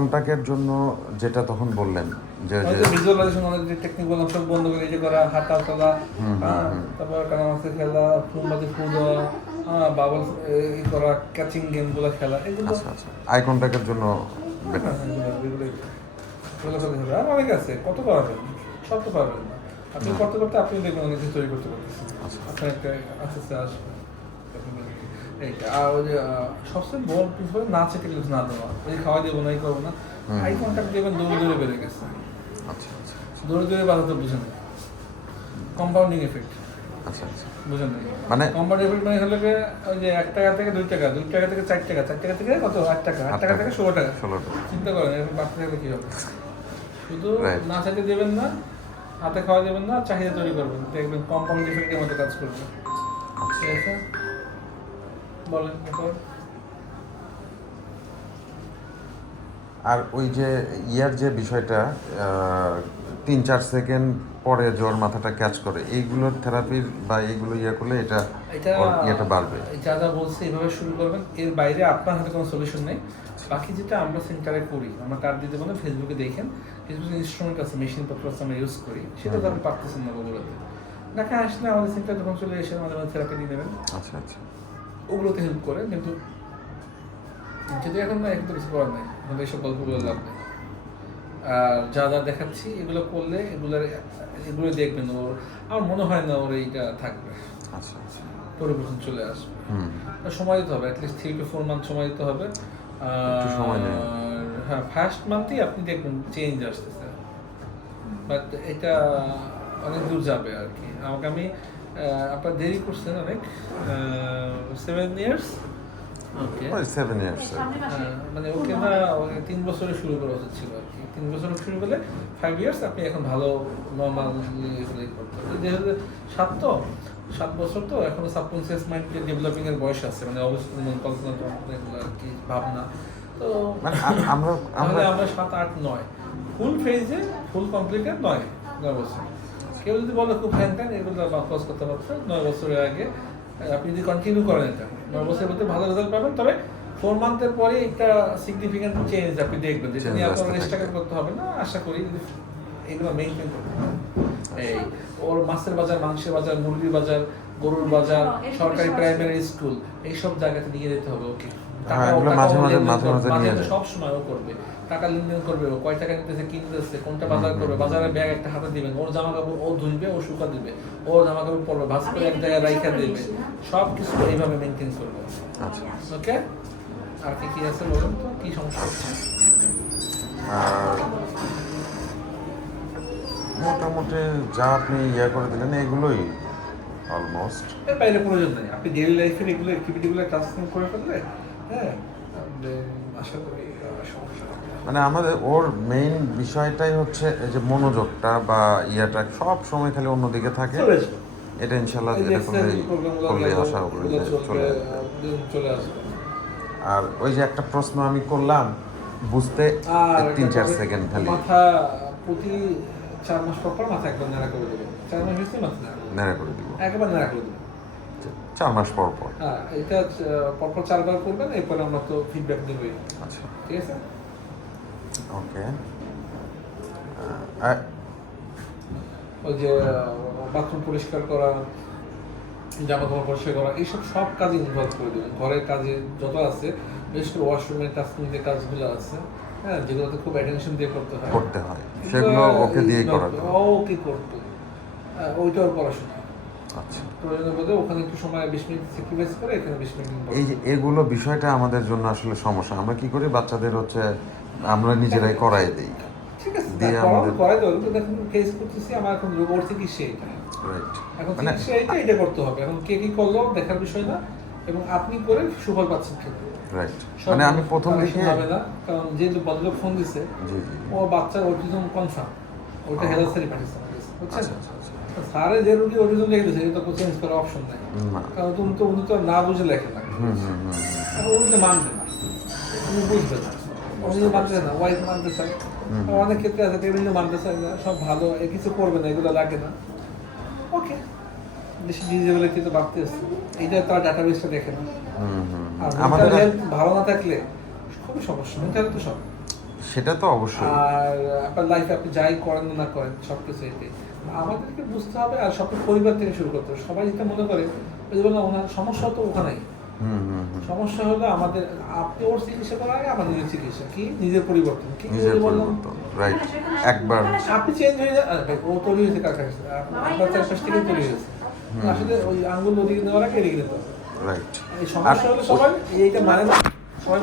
কন্টাক্টের জন্য যেটা তখন বললেন যে ভিজুয়ালাইজেশন অনেক যে টেকনিক বললাম সব বন্ধ করে এই যে করা হাঁটা চলা, তারপর কানামাছে খেলা, ফুলবাতি ফুল দেওয়া, বাবল এই করা, ক্যাচিং গেমগুলো খেলা, এগুলো আচ্ছা আই কন্টাক্টের জন্য আর অনেক আছে, কত পারবেন, সব তো পারবেন না। আপনি করতে করতে আপনি দেখবেন অনেক কিছু তৈরি করতে পারতেছেন। আপনার একটা আস্তে আস্তে আসবে এইটা। আর ওই যে সবচেয়ে বড় প্রিন্সিপাল নাচে টেলিভিশ না দেওয়া, ওই খাওয়া দেবো না, এই করবো না, আই কন্ট্যাক্ট দেবেন, দৌড়ে দৌড়ে বেড়ে গেছে। দৌড়ে দৌড়ে বাজাতে বুঝেন কম্পাউন্ডিং এফেক্ট। বুঝেন মানে কম্পাউন্ডিং এফেক্ট মানে হলো ওই যে 1 টাকা থেকে 2 টাকা, 2 টাকা থেকে 4 টাকা, 4 টাকা থেকে কত 8 টাকা, 8 টাকা থেকে 16 টাকা। চিন্তা করেন এরকম বাড়তে থাকলে কি হবে। শুধু না চাইতে দেবেন না, হাতে খাওয়া দেবেন না, চাহিদা তৈরি করবেন, দেখবেন কম্পাউন্ড ইফেক্টের মতো কাজ করবে। ঠিক আছে, বলেন। আর ওই যে ইয়ার যে বিষয়টা 3-4 সেকেন্ড পরে জ্বর মাথাটা ক্যাচ করে, এইগুলোর থেরাপির বা এইগুলো ইয়ে করলে এটা বাড়বে। যা যা বলছে এইভাবে শুরু করবেন, এর বাইরে আপনার হাতে কোনো সলিউশন নেই। বাকি যেটা আমরা সেন্টারে করি, আমরা কার্ড দিতে বলে ফেসবুকে দেখেন, কিছু ইনস্ট্রুমেন্ট আছে, মেশিনপত্র আছে, আমরা ইউজ করি, সেটা তো আপনি পারতেছেন না ওগুলোতে। ঢাকা আসলে আমাদের সেন্টার যখন চলে এসে আমাদের থেরাপি দিয়ে নেবেন। আচ্ছা ওগুলোতে হেল্প করে, কিন্তু যদি এখন না এখন তো কিছু করার নেই, আমাদের এইসব গল্পগুলো লাভ নেই। আর যা যা দেখাচ্ছি এগুলো করলে এগুলো দেখবেন, ওর আমার মনে হয় না ওর এইটা থাকবে। পরিবর্তন চলে আসবে। সময় দিতে হবে, অ্যাটলিস্ট 3 to 4 মান্থ সময় দিতে হবে। হ্যাঁ, ফার্স্ট মান্থেই আপনি দেখবেন চেঞ্জ আসতেছে, বাট এটা অনেক দূর যাবে আর কি। আমি আপনার দেরি করছেন অনেক, 7 years। ওকে 7 years মানে ওকে না 3 বছরে শুরু করা উচিত ছিল আর কি। 3 বছরে শুরু করলে 5 years আপনি এখন ভালো নর্মাল করতে হবে। যেহেতু 7 বছর তো এখনো সাবকনসিয়াস মাইন্ড ডেভেলপিং এর বয়স আছে, মানে অবশ্যই কল্পনা এগুলো আর কি, ভাবনা। তো আমরা 7, 8, 9 ফুল ফেজে, ফুল কমপ্লিটেড 9 বছর। কেউ যদি বলে খুব হ্যান ত্যান, এগুলো বাফাস করতে পারছে 9 বছরের আগে আপনি যদি কন্টিনিউ করেন, এটা 9 বছরের মধ্যে ভালো রেজাল্ট পাবেন। তবে 4 মান্থের পরে একটা সিগনিফিকেন্ট চেঞ্জ আপনি দেখবেন, যেটা নিয়ে আপনার স্ট্রাগল করতে হবে না। আশা করি যদি এগুলো মেইনটেইন করতে হবে, এই ওর মাছের বাজার, মাংসের বাজার, মুরগির বাজার, গরুর বাজার, সরকারি প্রাইমারি স্কুল, এইসব জায়গাতে নিয়ে যেতে হবে ওকে। সব সময় ও করবে, টাকা লেনদেন করবে, ও কয় টাকা নিতেছে, কিনতেছে, কোনটা বাজার করবে, বাজারের ব্যাগ একটা হাতে দিবেন, ওর জামা কাপড় ও ধুইবে, ও শুকা দিবে, ওর জামা কাপড় পরবে, ভাঁজ করে এক জায়গায় রাইখা দেবে, সব কিছু এইভাবে মেনটেন করবে। ওকে, আর কি আছে বলুন তো, কি সমস্যা হচ্ছে? মোটামুটি যা আপনি ইয়ে করে দিলেন এগুলোই অলমোস্ট। এর বাইরে প্রয়োজন নেই, আপনি ডেইলি লাইফের এগুলো অ্যাক্টিভিটিগুলো ট্রান্সফর্ম করে ফেললে, হ্যাঁ, আশা করি সমস্যা হবে। মানে আমাদের ওর মেইন বিষয়টাই হচ্ছে এই যে মনোযোগটা বা ইয়াটা সব সময় খালি অন্যদিকে থাকে, এটা ইনশাল্লাহ করলে আশা করি চলে আসবে। আর ওই যে একটা প্রশ্ন আমি করলাম বুঝতে 3-4 সেকেন্ড খালি, মাথা প্রতি 4 মাস পর মাথা একবার নাড়া করে দেবে। 4 মাস হয়েছে মাথা নাড়া করে দিব, একবার নাড়া করে দেবে 4 মাস পর। হ্যাঁ, এটা পরপর 4 বার করবেন, এরপরে আমরা তো ফিডব্যাক দেবই। আচ্ছা, ঠিক আছে, ওকে। ওই যে বাথরুম পরিষ্কার করা, জামা কাপড় পরিষ্কার করা, এইসব সব কাজে ইনভলভ করে দেবেন। ঘরের কাজে যত আছে, বিশেষ করে ওয়াশরুমের টাস্কিং যে কাজগুলো আছে, হ্যাঁ, যেগুলোতে খুব অ্যাটেনশন দিয়ে করতে হয়, সেগুলো ওকে দিয়ে করাতে হবে। ওকে করতে, ওইটা ওর পড়াশোনা। আচ্ছা, প্রয়োজনের মধ্যে ওখানে একটু সময় 20 মিনিট স্যাক্রিফাইস করে এখানে 20 মিনিট। এই যে এগুলো বিষয়টা আমাদের জন্য আসলে সমস্যা। আমরা কি করি, বাচ্চাদের হচ্ছে আমরা নিজেরাই করাই দিই, ঠিক আছে, দিয়ে আমাদের করাই দেবো। কিন্তু দেখুন ফেস করতেছি, আমার এখন ওর থেকে সেইটা, এখন সেইটা এটা করতে হবে। এখন কে কি করলো দেখার বিষয় না, এবং আপনি করে সুফল পাচ্ছেন ক্ষেত্রে। রাইট, মানে আমি প্রথম দিকে হবে না, কারণ যেহেতু ভদ্রলোক ফোন দিছে, ও বাচ্চার অটিজম কনফার্ম, ওইটা হেলথ সেন্টারে পাঠিয়েছে, বুঝছেন? স্যারে যে রুগী অটিজম লিখে দিয়েছে, এটা তো চেঞ্জ করার অপশন নাই, কারণ উনি তো না বুঝে লেখে না, এখন উনি তো মানবে না, উনি বুঝবে না, উনি মানতে না, ওয়াইফ মানতে চায়, অনেক ক্ষেত্রে আছে টেবিলও মানতে চায় না, সব ভালো, কিছু করবে না, এগুলো লাগে না। ওকে, বেশি ডিজেবিলিটি তো বাড়তে আসছে, এইটা তার ডাটাবেসটা দেখে না। আর মেন্টাল হেলথ ভালো না থাকলে খুবই সমস্যা, মেন্টাল তো সব সেটা তো অবশ্যই। আর আপনার লাইফে আপনি যাই করেন না করেন সব কিছু এতে আমাদেরকে বুঝতে হবে, আর সব পরিবার থেকে শুরু করতে হবে। সবাই যেটা মনে করে ওই যে বললাম ওনার সমস্যা তো ওখানেই। সমস্যা হলো আমাদের, আপনি ওর চিকিৎসা করার আগে আমার নিজের চিকিৎসা কি, নিজের পরিবর্তন কি, নিজের বললাম পরিবর্তন, রাইট। একবার আপনি চেঞ্জ হয়ে যান, ও তৈরি হয়েছে কার কাছে, আপনার চারপাশ থেকে তৈরি হয়েছে। আসলে ওই আঙ্গুল ওদিকে নেওয়ার আগে এদিকে নিতে হবে, রাইট। এই সমস্যা হলো সবাই এইটা মানে না সবাই